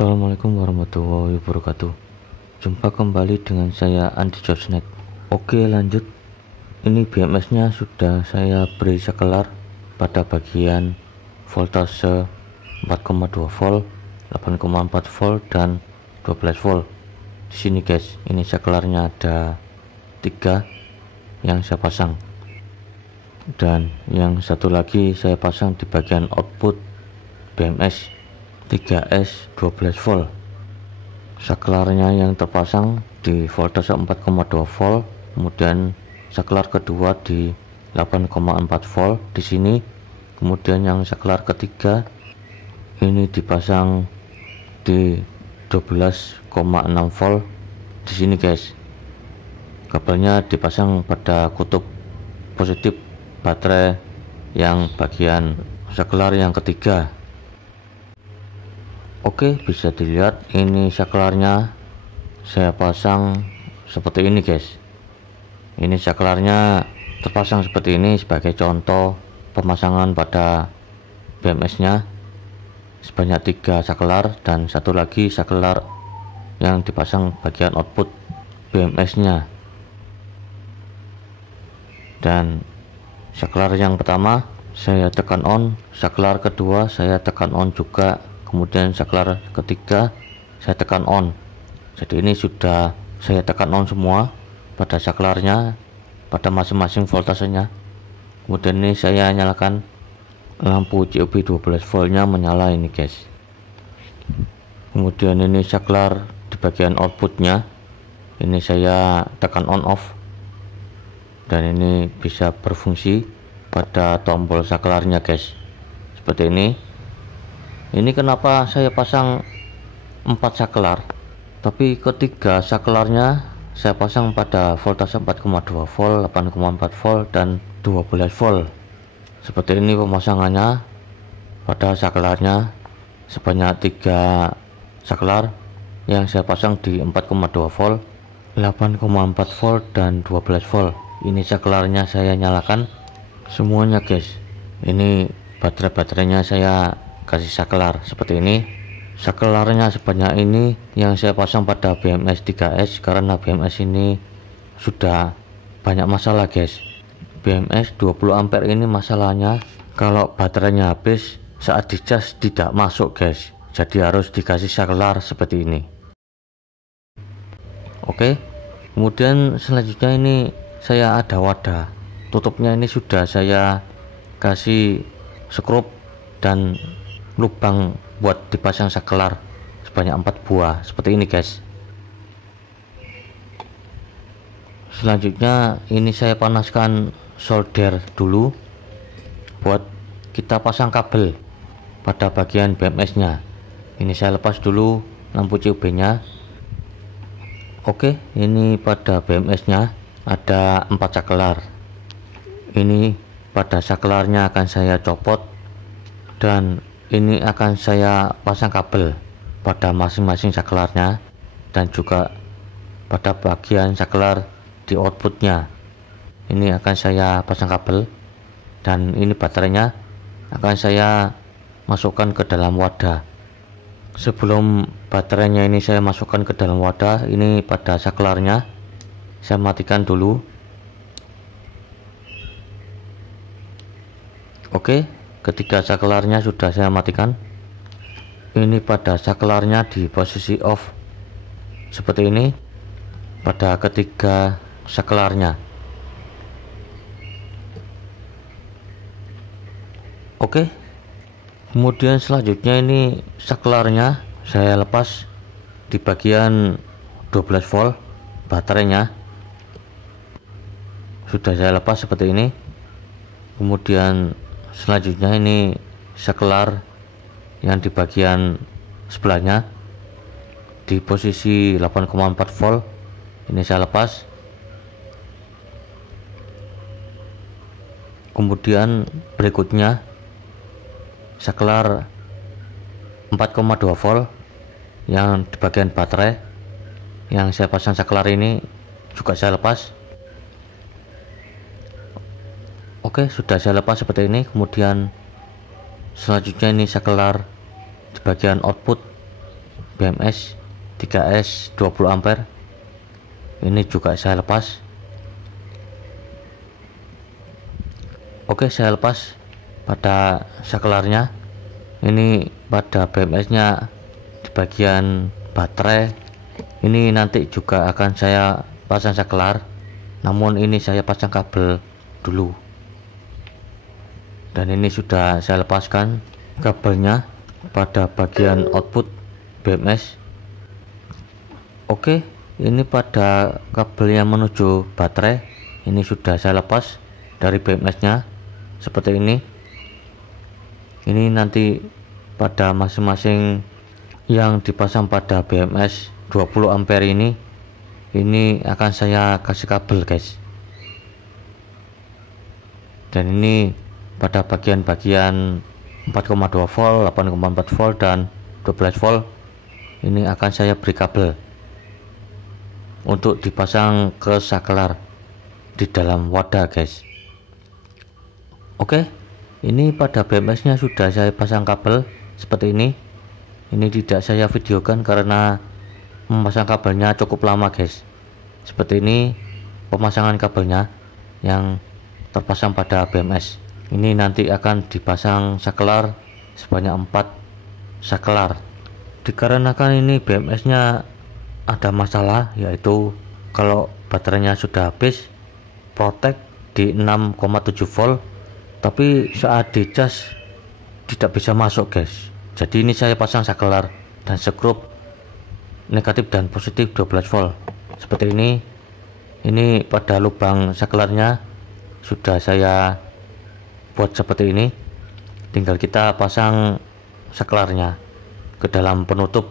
Assalamualaikum warahmatullahi wabarakatuh. Jumpa kembali dengan saya Andi Josnet. Oke, lanjut. Ini BMS nya sudah saya beri sekelar pada bagian voltase 4,2 volt, 8,4 volt dan 12 volt. Di sini guys, ini sekelarnya ada 3 yang saya pasang, dan yang satu lagi saya pasang di bagian output BMS 3S 12 volt. Saklarnya yang terpasang di voltase 4,2 volt, kemudian saklar kedua di 8,4 volt di sini, kemudian yang saklar ketiga ini dipasang di 12,6 volt di sini guys. Kabelnya dipasang pada kutub positif baterai yang bagian saklar yang ketiga. Oke, bisa dilihat ini saklarnya saya pasang seperti ini guys. Ini saklarnya terpasang seperti ini sebagai contoh pemasangan pada BMS nya sebanyak 3 saklar dan satu lagi saklar yang dipasang bagian output BMS nya. Dan saklar yang pertama saya tekan on, saklar kedua saya tekan on juga, kemudian saklar ketiga saya tekan on. Jadi ini sudah saya tekan on semua pada saklarnya, pada masing-masing voltasenya. Kemudian ini saya nyalakan lampu COB 12 voltnya menyala ini guys. Kemudian ini saklar di bagian outputnya, ini saya tekan on off, dan ini bisa berfungsi pada tombol saklarnya guys, seperti ini. Ini kenapa saya pasang 4 saklar, tapi ketiga saklarnya saya pasang pada voltase 4,2 volt, 8,4 volt dan 12 volt. Seperti ini pemasangannya pada saklarnya sebanyak 3 saklar yang saya pasang di 4,2 volt, 8,4 volt dan 12 volt. Ini saklarnya saya nyalakan semuanya guys. Ini baterainya saya kasih saklar seperti ini. Saklarnya sebanyak ini yang saya pasang pada BMS 3S karena BMS ini sudah banyak masalah guys. BMS 20 ampere ini masalahnya kalau baterainya habis saat dicas tidak masuk guys, jadi harus dikasih saklar seperti ini. Oke, kemudian selanjutnya ini saya ada wadah tutupnya, ini sudah saya kasih skrup dan lubang buat dipasang saklar sebanyak 4 buah seperti ini guys. Selanjutnya ini saya panaskan solder dulu buat kita pasang kabel pada bagian BMS nya. Ini saya lepas dulu lampu COB nya. Oke, ini pada BMS nya ada 4 saklar. Ini pada saklarnya akan saya copot, dan ini akan saya pasang kabel pada masing-masing saklarnya dan juga pada bagian saklar di outputnya. Ini akan saya pasang kabel, dan ini baterainya akan saya masukkan ke dalam wadah. Sebelum baterainya ini saya masukkan ke dalam wadah, ini pada saklarnya saya matikan dulu. Oke, ketika saklarnya sudah saya matikan, ini pada saklarnya di posisi off seperti ini pada ketiga saklarnya. Oke, kemudian selanjutnya ini saklarnya saya lepas di bagian 12 volt baterainya sudah saya lepas seperti ini. Kemudian selanjutnya ini saklar yang di bagian sebelahnya di posisi 8,4 volt ini saya lepas. Kemudian berikutnya saklar 4,2 volt yang di bagian baterai yang saya pasang saklar ini juga saya lepas. Oke, sudah saya lepas seperti ini. Kemudian selanjutnya ini saklar di bagian output BMS 3S 20 ampere. Ini juga saya lepas. Oke, saya lepas pada saklarnya. Ini pada BMS nya di bagian baterai. Ini nanti juga akan saya pasang saklar, namun ini saya pasang kabel dulu. Dan ini sudah saya lepaskan kabelnya pada bagian output BMS. Oke, ini pada kabel yang menuju baterai. Ini sudah saya lepas dari BMS nya seperti ini. Ini nanti pada masing-masing yang dipasang pada BMS 20 ampere ini akan saya kasih kabel, guys. Dan ini pada bagian-bagian 4,2 volt, 8,4 volt dan 12 volt ini akan saya beri kabel untuk dipasang ke saklar di dalam wadah, guys. Oke, ini pada BMS nya sudah saya pasang kabel seperti ini. Ini tidak saya videokan karena memasang kabelnya cukup lama, guys. Seperti ini pemasangan kabelnya yang terpasang pada BMS. Ini nanti akan dipasang saklar sebanyak 4 saklar. Dikarenakan ini BMS nya ada masalah, yaitu kalau baterainya sudah habis protek di 6,7 volt, tapi saat dicas tidak bisa masuk, guys. Jadi ini saya pasang saklar dan skrup negatif dan positif 12 volt seperti ini. Ini pada lubang saklarnya sudah saya buat seperti ini. Tinggal kita pasang saklarnya ke dalam penutup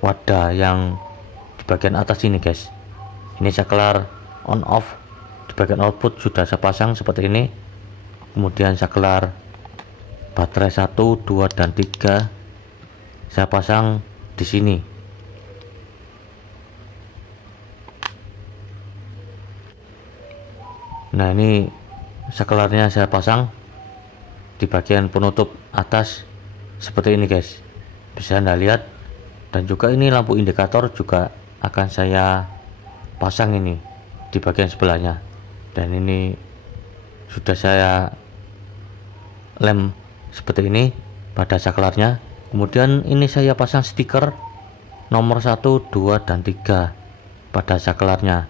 wadah yang di bagian atas ini, guys. Ini saklar on off di bagian output sudah saya pasang seperti ini. Kemudian saklar baterai 1, 2 dan 3 saya pasang di sini. Nah, ini saklarnya saya pasang di bagian penutup atas seperti ini, guys. Bisa Anda lihat. Dan juga ini lampu indikator juga akan saya pasang ini di bagian sebelahnya. Dan ini sudah saya lem seperti ini pada saklarnya. Kemudian ini saya pasang stiker nomor 1, 2 dan 3 pada saklarnya.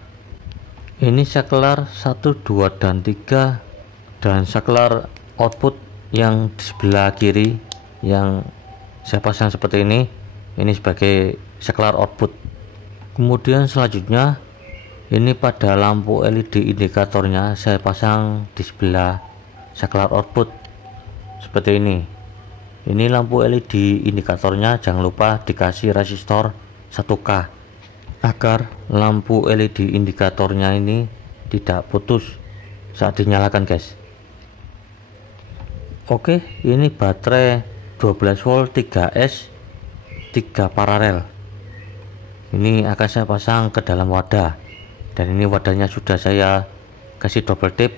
Ini saklar 1, 2 dan 3 dan saklar output yang di sebelah kiri yang saya pasang seperti ini sebagai saklar output. Kemudian selanjutnya ini pada lampu LED indikatornya saya pasang di sebelah saklar output seperti ini. Ini lampu LED indikatornya jangan lupa dikasih resistor 1K agar lampu LED indikatornya ini tidak putus saat dinyalakan, guys. Oke, ini baterai 12 volt 3S 3 paralel. Ini akan saya pasang ke dalam wadah. Dan ini wadahnya sudah saya kasih double tip.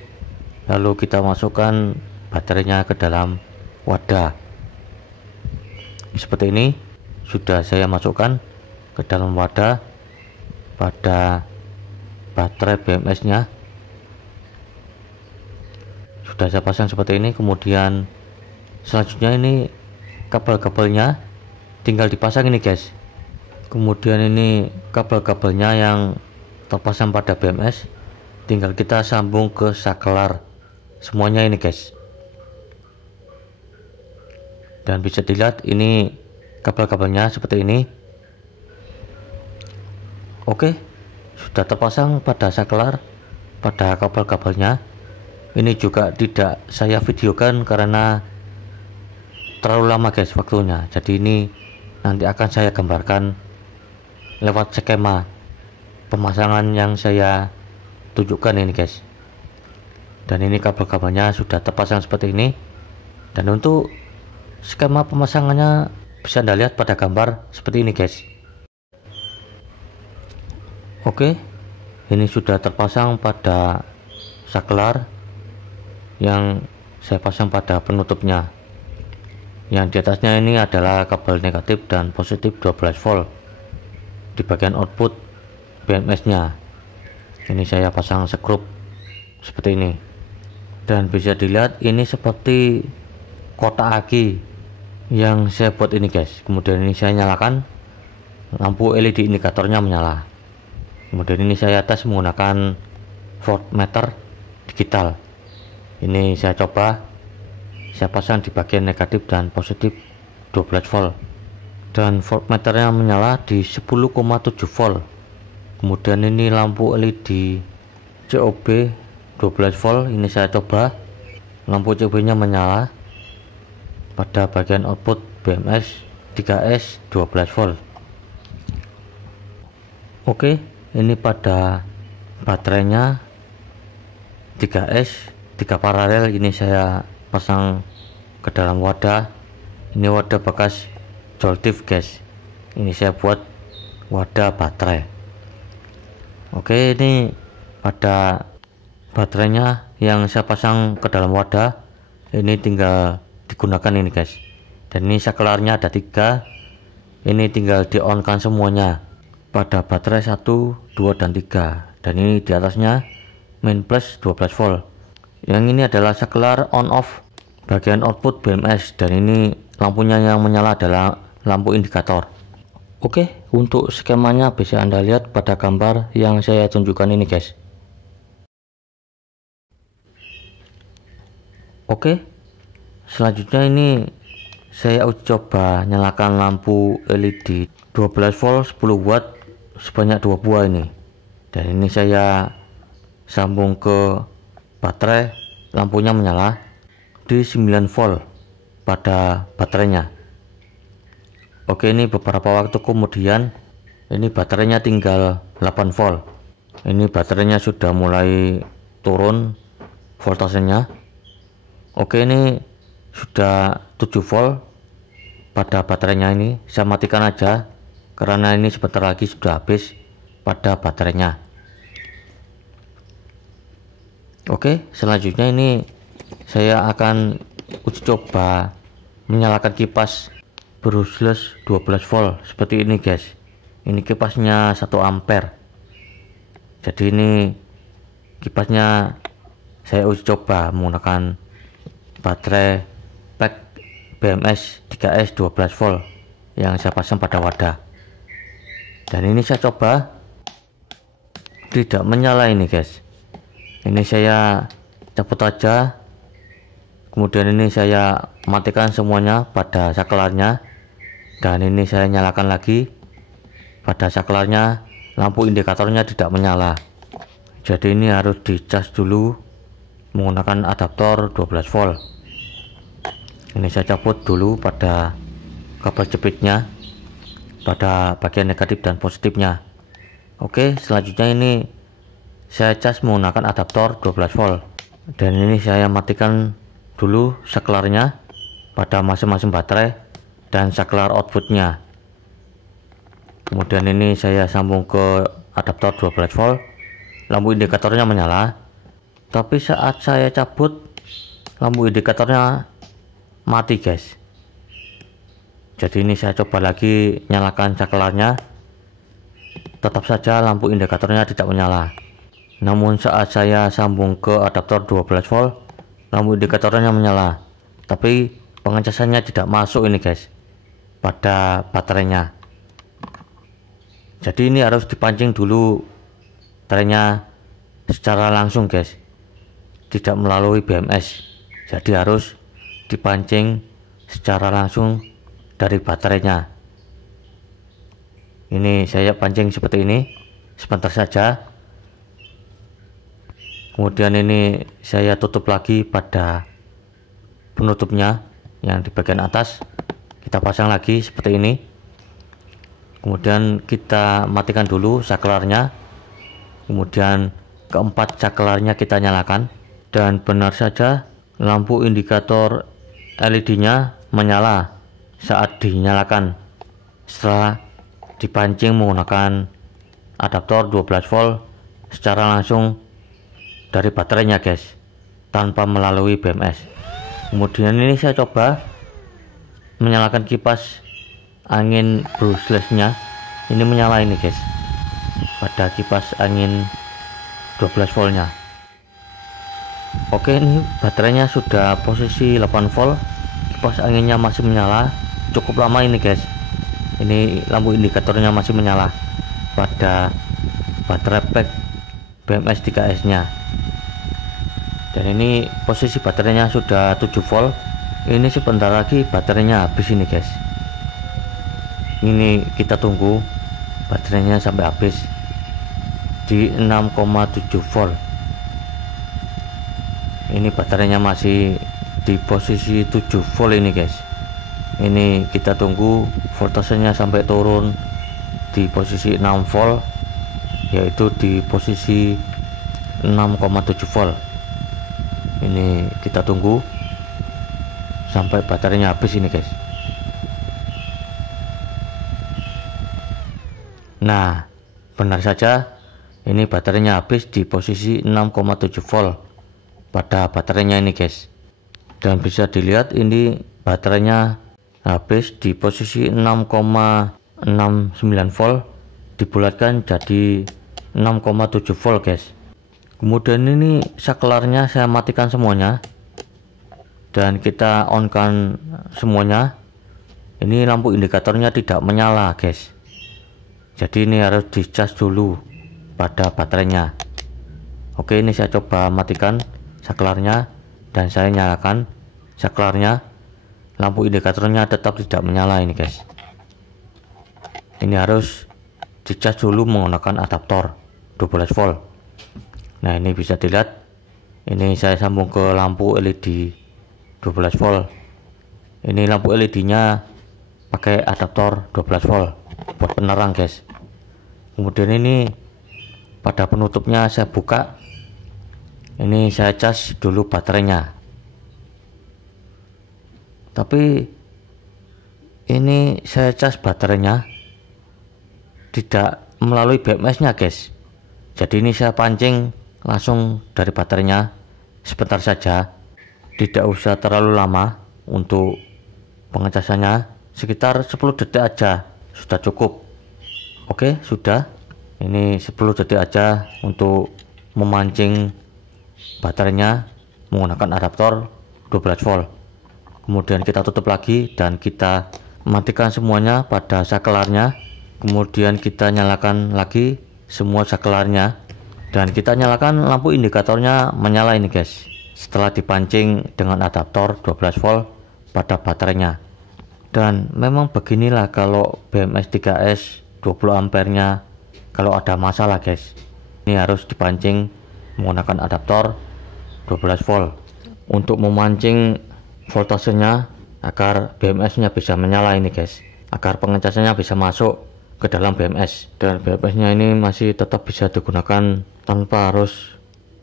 Lalu kita masukkan baterainya ke dalam wadah. Seperti ini sudah saya masukkan ke dalam wadah pada baterai BMS nya sudah saya pasang seperti ini. Kemudian selanjutnya ini kabel-kabelnya tinggal dipasang ini, guys. Kemudian ini kabel-kabelnya yang terpasang pada BMS tinggal kita sambung ke saklar semuanya ini, guys. Dan bisa dilihat ini kabel-kabelnya seperti ini. Oke, sudah terpasang pada saklar pada kabel-kabelnya. Ini juga tidak saya videokan karena terlalu lama, guys, waktunya. Jadi ini nanti akan saya gambarkan lewat skema pemasangan yang saya tunjukkan ini, guys. Dan ini kabel-kabelnya sudah terpasang seperti ini. Dan untuk skema pemasangannya bisa Anda lihat pada gambar seperti ini, guys. Oke, ini sudah terpasang pada saklar yang saya pasang pada penutupnya. Yang di atasnya ini adalah kabel negatif dan positif 12 volt di bagian output BMS nya. Ini saya pasang skrup seperti ini, dan bisa dilihat ini seperti kotak aki yang saya buat ini guys. Kemudian ini saya nyalakan, lampu LED indikatornya menyala. Kemudian ini saya tes menggunakan voltmeter digital. Ini saya coba, saya pasang di bagian negatif dan positif 12 volt, dan voltmeternya menyala di 10,7 volt. Kemudian ini lampu LED COB 12 volt, ini saya coba, lampu COB nya menyala pada bagian output BMS 3S 12 volt. Oke, ini pada baterainya 3S 3 paralel, ini saya pasang ke dalam wadah. Ini wadah bekas Joltif guys, ini saya buat wadah baterai. Oke, ini pada baterainya yang saya pasang ke dalam wadah, ini tinggal digunakan ini guys. Dan ini saklarnya ada 3, ini tinggal di on kan semuanya pada baterai 1, 2 dan 3. Dan ini di atasnya main plus 12 volt. Yang ini adalah saklar on off bagian output BMS, dan ini lampunya yang menyala adalah lampu indikator. Oke, untuk skemanya bisa Anda lihat pada gambar yang saya tunjukkan ini guys. Oke, selanjutnya ini saya uji coba nyalakan lampu LED 12 volt 10 watt sebanyak 2 buah ini. Dan ini saya sambung ke baterai, lampunya menyala di 9 volt pada baterainya. Oke, ini beberapa waktu kemudian ini baterainya tinggal 8 volt. Ini baterainya sudah mulai turun voltasenya. Oke, ini sudah 7 volt pada baterainya. Ini saya matikan aja karena ini sebentar lagi sudah habis pada baterainya. Oke, selanjutnya ini saya akan uji coba menyalakan kipas brushless 12 volt seperti ini guys. Ini kipasnya 1 ampere. Jadi ini kipasnya saya uji coba menggunakan baterai pack BMS 3S 12 volt yang saya pasang pada wadah. Dan ini saya coba tidak menyala ini guys. Ini saya cabut aja, kemudian ini saya matikan semuanya pada saklarnya, dan ini saya nyalakan lagi pada saklarnya, lampu indikatornya tidak menyala. Jadi ini harus dicas dulu menggunakan adaptor 12 volt. Ini saya cabut dulu pada kabel jepitnya pada bagian negatif dan positifnya. Oke, selanjutnya ini saya cas menggunakan adaptor 12 volt, dan ini saya matikan dulu saklarnya pada masing-masing baterai dan saklar outputnya. Kemudian ini saya sambung ke adaptor 12 volt, lampu indikatornya menyala, tapi saat saya cabut lampu indikatornya mati guys. Jadi ini saya coba lagi nyalakan saklarnya, tetap saja lampu indikatornya tidak menyala. Namun saat saya sambung ke adaptor 12 volt, lampu indikatornya menyala, tapi pengecasannya tidak masuk ini guys pada baterainya. Jadi ini harus dipancing dulu baterainya secara langsung guys, tidak melalui BMS. Jadi harus dipancing secara langsung dari baterainya. Ini saya pancing seperti ini sebentar saja. Kemudian ini saya tutup lagi pada penutupnya yang di bagian atas, kita pasang lagi seperti ini. Kemudian kita matikan dulu saklarnya, kemudian keempat saklarnya kita nyalakan, dan benar saja lampu indikator LED nya menyala saat dinyalakan setelah dipancing menggunakan adaptor 12 volt secara langsung dari baterainya guys, tanpa melalui BMS. Kemudian ini saya coba menyalakan kipas angin brushless-nya, ini menyala ini guys, pada kipas angin 12 voltnya. Oke, ini baterainya sudah posisi 8 volt, kipas anginnya masih menyala cukup lama ini guys. Ini lampu indikatornya masih menyala pada baterai pack BMS 3S nya. Dan ini posisi baterainya sudah 7 volt. Ini sebentar lagi baterainya habis ini guys. Ini kita tunggu baterainya sampai habis di 6,7 volt. Ini baterainya masih di posisi 7 volt ini guys. Ini kita tunggu voltasenya sampai turun di posisi 6 volt, yaitu di posisi 6,7 volt. Ini kita tunggu sampai baterainya habis ini guys. Nah, benar saja, ini baterainya habis di posisi 6,7 volt pada baterainya ini guys. Dan bisa dilihat ini baterainya habis di posisi 6,69 volt, dibulatkan jadi 6,7 volt guys. Kemudian ini saklarnya saya matikan semuanya dan kita on kan semuanya. Ini lampu indikatornya tidak menyala guys, jadi ini harus dicas dulu pada baterainya. Oke, ini saya coba matikan saklarnya dan saya nyalakan saklarnya. Lampu indikatornya tetap tidak menyala ini guys. Ini harus dicas dulu menggunakan adaptor 12 volt. Nah, ini bisa dilihat, ini saya sambung ke lampu LED 12 volt. Ini lampu LED nya pakai adaptor 12 volt buat penerang guys. Kemudian ini pada penutupnya saya buka, ini saya cas dulu baterainya. Tapi ini saya cas baterainya tidak melalui BMS nya guys. Jadi ini saya pancing langsung dari baterainya sebentar saja, tidak usah terlalu lama untuk pengecasannya, sekitar 10 detik aja sudah cukup. Oke, sudah, ini 10 detik aja untuk memancing baterainya menggunakan adaptor 12 volt. Kemudian kita tutup lagi dan kita matikan semuanya pada saklarnya. Kemudian kita nyalakan lagi semua saklarnya dan kita nyalakan lampu indikatornya menyala ini guys, setelah dipancing dengan adaptor 12 volt pada baterainya. Dan memang beginilah kalau BMS 3S 20 ampernya kalau ada masalah guys, ini harus dipancing menggunakan adaptor 12 volt untuk memancing voltasenya agar BMS nya bisa menyala ini guys, agar pengecasannya bisa masuk ke dalam BMS. Dan BMS nya ini masih tetap bisa digunakan tanpa harus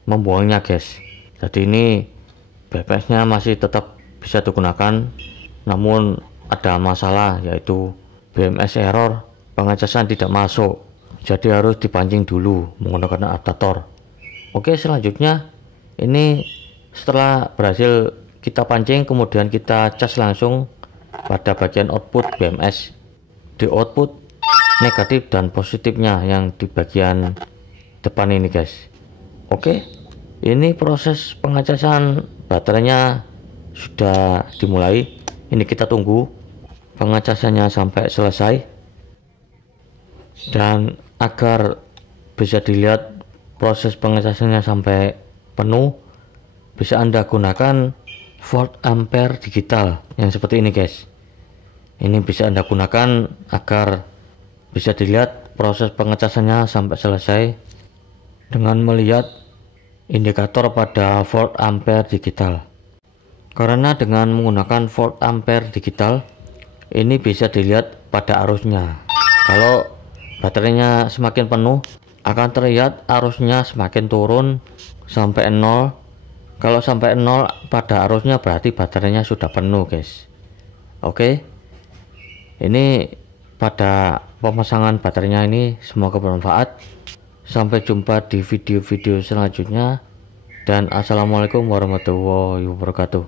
membuangnya guys. Jadi ini BMS nya masih tetap bisa digunakan, namun ada masalah yaitu BMS error, pengecasan tidak masuk, jadi harus dipancing dulu menggunakan adaptor. Oke, selanjutnya ini setelah berhasil kita pancing, kemudian kita cas langsung pada bagian output BMS, di output negatif dan positifnya yang di bagian depan ini guys. Oke, ini proses pengecasan baterainya sudah dimulai. Ini kita tunggu pengecasannya sampai selesai, dan agar bisa dilihat proses pengecasannya sampai penuh, bisa Anda gunakan volt ampere digital yang seperti ini guys. Ini bisa Anda gunakan agar bisa dilihat proses pengecasannya sampai selesai dengan melihat indikator pada volt ampere digital. Karena dengan menggunakan volt ampere digital ini bisa dilihat pada arusnya. Kalau baterainya semakin penuh, akan terlihat arusnya semakin turun sampai 0. Kalau sampai 0 pada arusnya berarti baterainya sudah penuh guys. Oke, ini pada pemasangan baterainya ini semoga bermanfaat. Sampai jumpa di video-video selanjutnya, dan assalamualaikum warahmatullahi wabarakatuh.